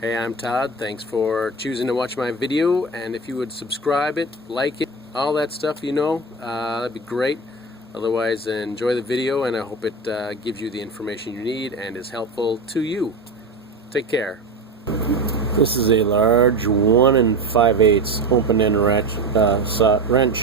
Hey, I'm Todd. Thanks for choosing to watch my video, and if you would subscribe it, like it, all that stuff, that'd be great. Otherwise, enjoy the video, and I hope it gives you the information you need and is helpful to you. Take care. This is a large 1 5/8 open-end wrench.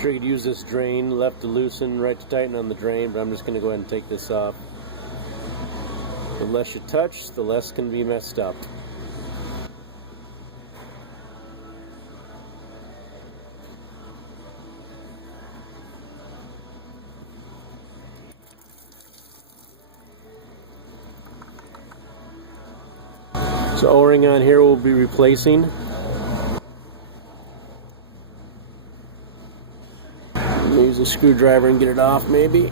Sure, you could use this drain, left to loosen, right to tighten on the drain, but I'm just going to go ahead and take this off. The less you touch, the less can be messed up. So O-ring on here we'll be replacing. Use a screwdriver and get it off, maybe.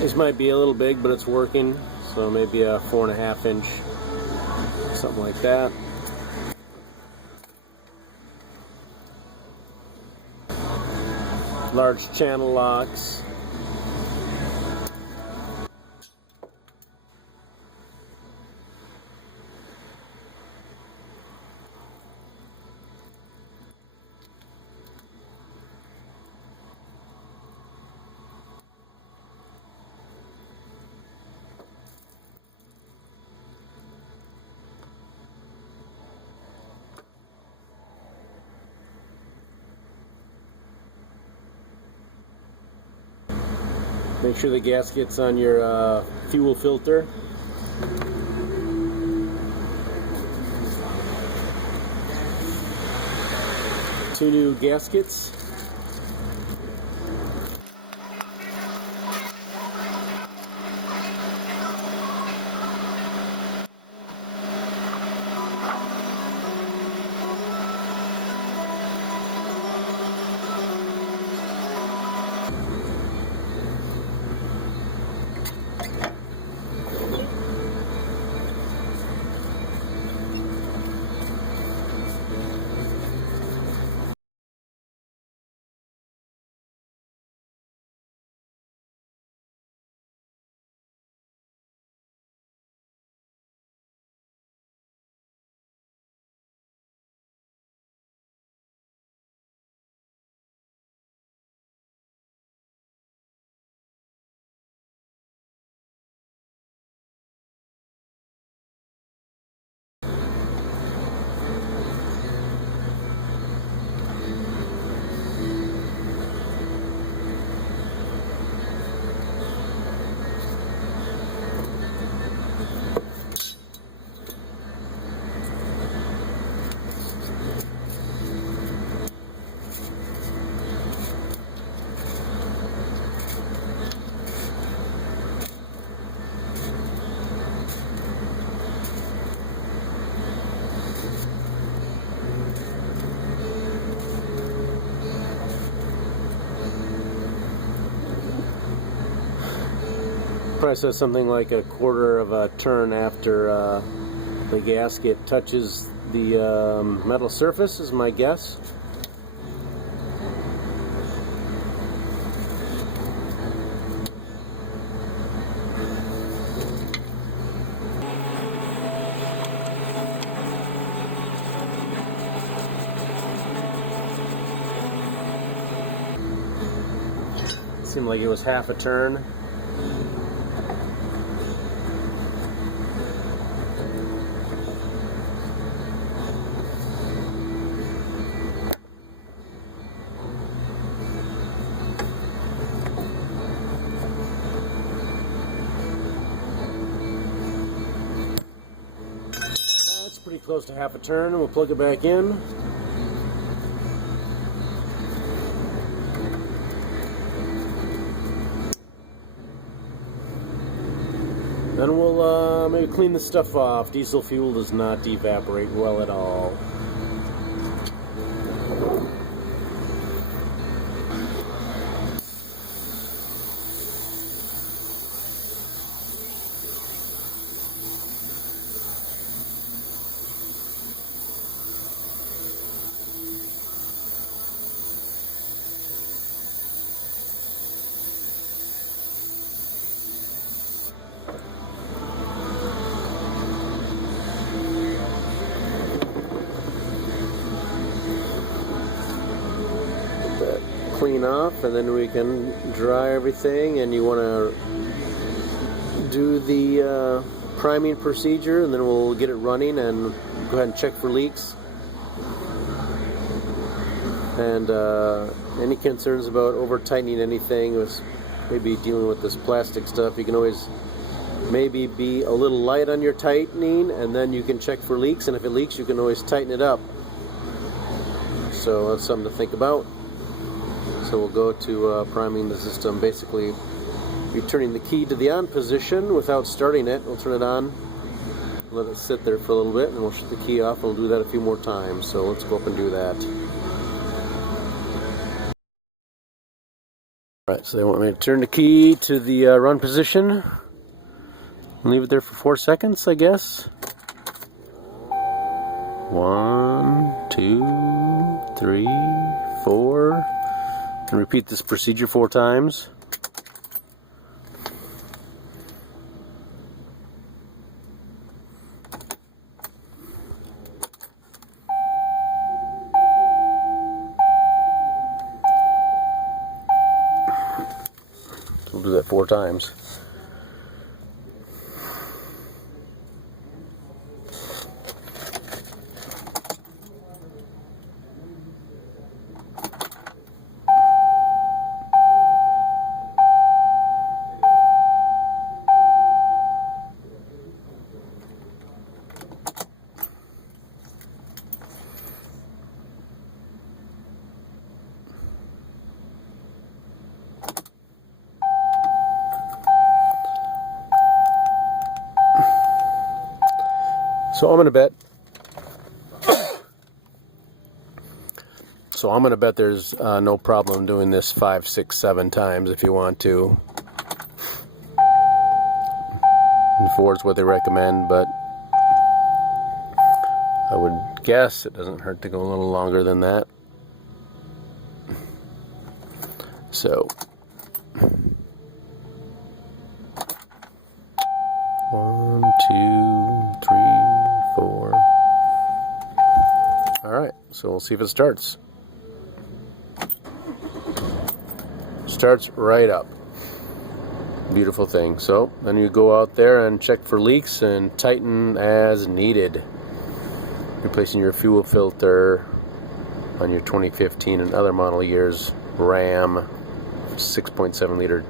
This might be a little big, but it's working, so maybe a 4.5 inch, something like that. Large channel locks. Make sure the gasket's on your fuel filter. Two new gaskets. Probably says something like a quarter of a turn after the gasket touches the metal surface, is my guess. Seemed like it was half a turn. That's pretty close to half a turn, and we'll plug it back in. Then we'll maybe clean this stuff off. Diesel fuel does not evaporate well at all. Clean off, and then we can dry everything. And you want to do the priming procedure, and then we'll get it running and go ahead and check for leaks. And any concerns about over tightening anything, with maybe dealing with this plastic stuff, you can always maybe be a little light on your tightening, and then you can check for leaks, and if it leaks you can always tighten it up. So that's something to think about. So we'll go to priming the system. Basically, you're turning the key to the on position without starting it. We'll turn it on, let it sit there for a little bit, and we'll shut the key off, and we'll do that a few more times. So let's go up and do that. Alright, so they want me to turn the key to the run position. Leave it there for 4 seconds, I guess. 1, 2, 3, 4. And repeat this procedure 4 times. We'll do that 4 times. So I'm gonna bet there's no problem doing this 5, 6, 7 times if you want to. And 4 is what they recommend, but I would guess it doesn't hurt to go a little longer than that. So 1, 2, 3, 4. Alright, so we'll see if it starts. Starts right up. Beautiful thing. So then you go out there and check for leaks and tighten as needed. Replacing your fuel filter on your 2015 and other model years Ram 6.7 liter